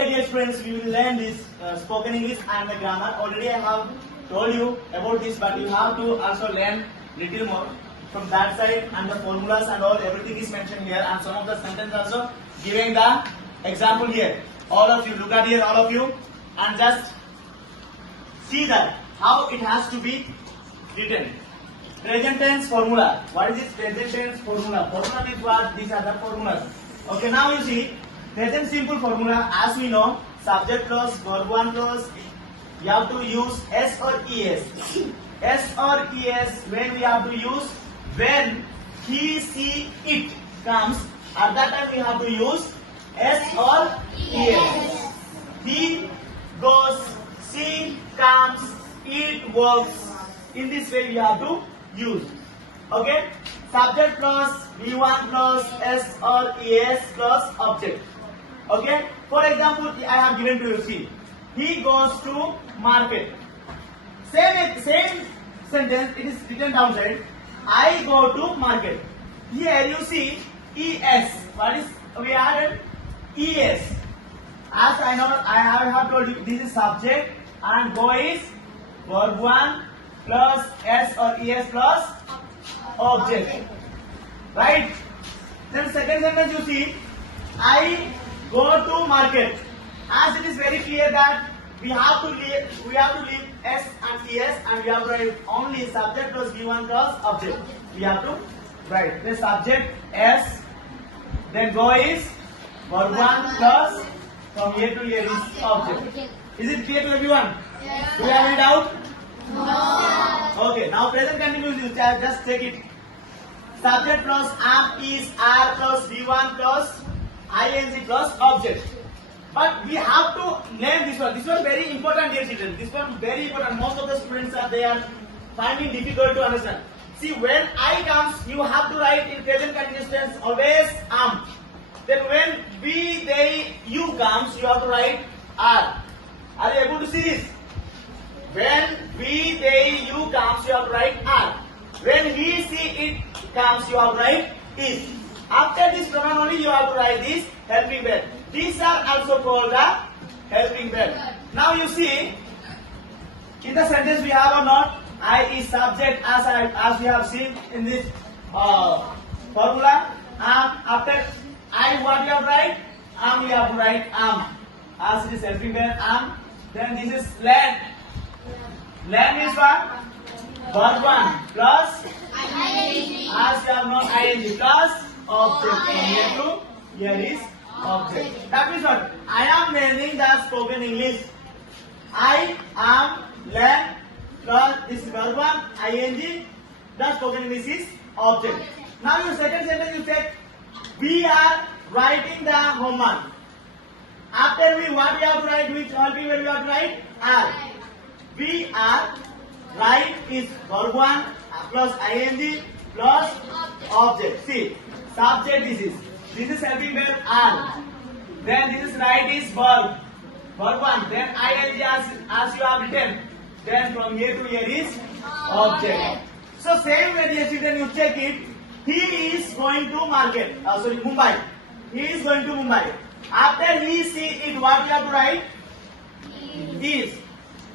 Dear friends, we will learn this spoken English and the grammar. Already I have told you about this, but you have to also learn little more from that side, and the formulas and all, everything is mentioned here, and some of the sentences also giving the example here. All of you, look at here, all of you, and just see that how it has to be written. Present tense formula. What is this present tense formula? Formula means what? These are the formulas. Okay, now you see. Present simple formula, as we know, subject clause, verb 1 clause, you have to use S or ES. S or ES when we have to use, when he, she, it comes, at that time we have to use S or ES. He goes, she comes, it works. In this way we have to use. Okay? Subject clause, V1 clause, S or ES clause, object. Okay, for example, I have given to you, see, he goes to market. Same sentence, it is written downside. I go to market. Here you see ES. What is, we added ES. As I know, I have told you, this is subject and go is verb 1 plus S or ES plus object. Right? Then second sentence you see, I go to market. As it is very clear that we have to leave S and ES, and we have to write only subject plus V1 plus object. We have to write the subject S, then go is verb 1 plus from here to here is object. Is it clear to everyone? Yes. Do you have any doubt? No. Okay, now present continuous, just take it. Subject plus am, is, are plus V1 plus ing plus object. But we have to name this one. This one very important, dear children. This one very important. Most of the students they are finding difficult to understand. See, when I comes, you have to write in present continuous tense always am. Then when we, they, you comes, you have to write are. Are you able to see this? When we, they, you comes, you have to write are. When he, she, it comes, you have to write is. After this pronoun only you have to write this helping verb. These are also called the helping verb. Now you see, in the sentence we have or not, I is subject as we have seen in this formula. After I, what you have to write? Am, you have to write am. As it is helping verb am. Then this is land. Land is what? Verb 1 plus ing. as you have known ing plus object. From here to here is object. That means what? I am learning the spoken English. I am learn plus this verb 1 ing. The spoken English is object. Now your second sentence you said we are writing the homework. After we, what we have to write? Which helping verb we have to write? Are. We are. Write is verb 1 plus ing plus object. See, subject this is helping verb are. Then this is write is verb 1. Then ing as you have written. Then from here to here is object. So same way, dear children, you check it. He is going to market. Mumbai. He is going to Mumbai. After he, see it, what you have to write? Is.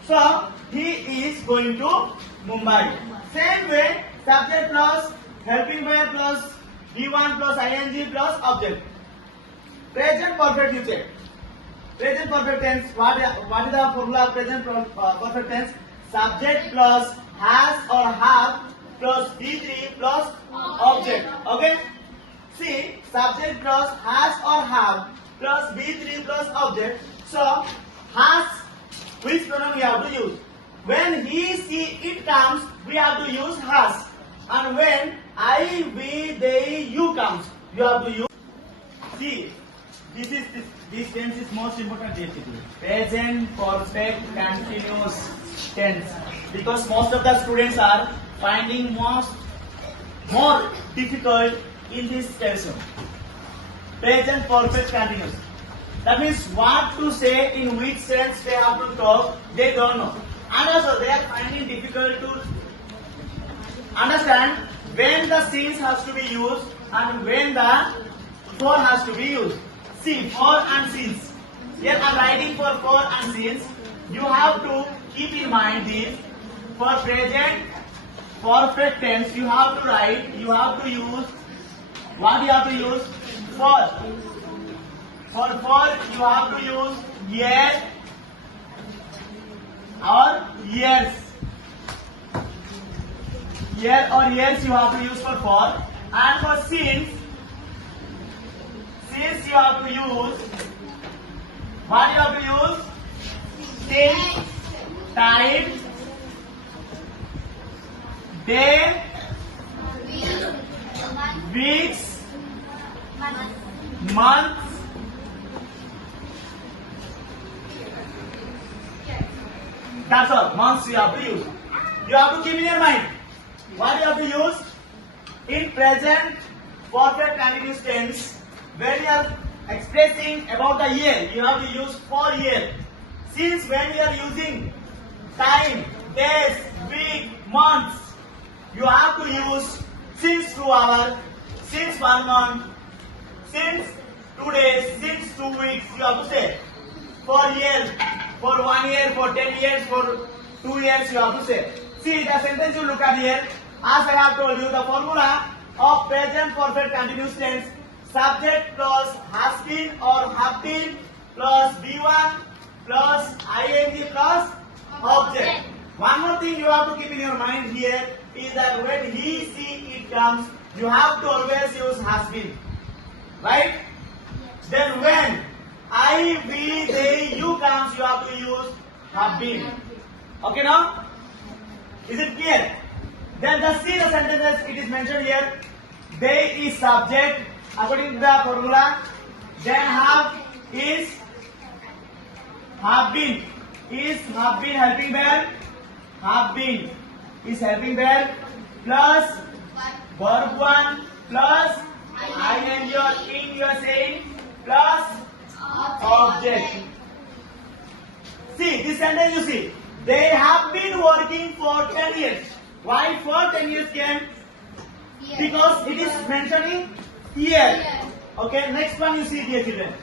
So he is going to Mumbai. Same way, subject plus helping verb plus V1 plus ing plus object. Present perfect you check. Present perfect tense. What is the formula of present perfect tense? Subject plus has or have plus V3 plus object. Okay. See, subject plus has or have plus V3 plus object. So has, which pronoun we have to use? When he, she, it comes, we have to use has. And when I, we, they, you comes, you have to use. See, this tense is most important, basically. Present perfect continuous tense. Because most of the students are finding more difficult in this tense. Present perfect continuous. That means what to say, in which sense they have to talk, they don't know. And also they are finding difficult to understand when the since has to be used and when the for has to be used. See, for and since. Here I am writing for and since. You have to keep in mind this. For present perfect tense, you have to write. You have to use. What you have to use? For. For you have to use year or years. Year or years you have to use for. And for since you have to use. What you have to use? Since, time, day, weeks, months, that's all. Months you have to use. You have to keep in your mind. What you have to use? In present perfect continuous tense, when you are expressing about the year, you have to use for year. Since when you are using time, days, week, months, you have to use since 2 hours, since 1 month, since 2 days, since 2 weeks, you have to say. For years, for 1 year, for 10 years, for 2 years, you have to say. See the sentence you look at here. As I have told you, the formula of present perfect continuous tense, subject plus has been or have been plus B1 plus ing plus object. One more thing you have to keep in your mind here is that when he, she, it comes, you have to always use has been. Right? Then when I, we, they, you comes, you have to use have been. Okay now? Is it clear? Then see the sentences it is mentioned here. They is subject according to the formula. Then have is have been. Is have been helping verb. Have been is helping verb plus verb 1 plus ing or in you are saying plus object. See this sentence you see. They have been working for 10 years. Why for 10 years came? Because it is mentioning year. Okay, next one you see dear children.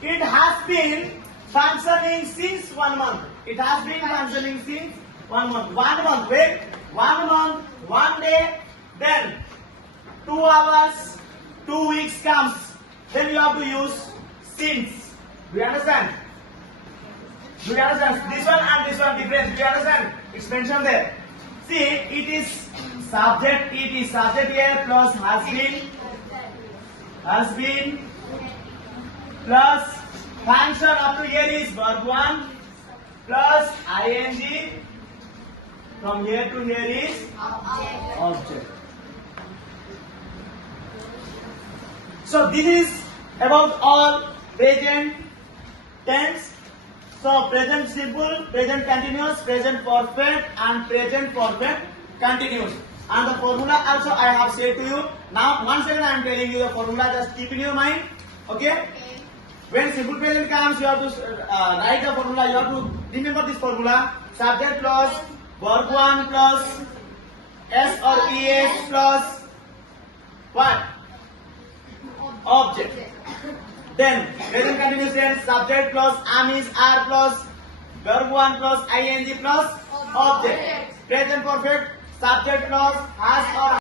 It has been functioning since 1 month. It has been functioning since 1 month. 1 month, wait. 1 month, 1 day, then 2 hours, 2 weeks comes. Then you have to use since. Do you understand? Do you understand? This one and this one difference. Do you understand? It's mentioned there. See, it is subject here plus has been plus function up to here is verb 1 plus ing from here to here is object. So this is about all present tense. So present simple, present continuous, present perfect and present perfect continuous. And the formula also I have said to you. Now once again I am telling you the formula, just keep in your mind. Okay? When simple present comes, you have to write the formula. You have to remember this formula. Subject plus verb 1 plus S or ES plus what? Object. Then present continuous tense, subject plus am is are plus verb 1 plus ing plus object. Present perfect, subject plus has or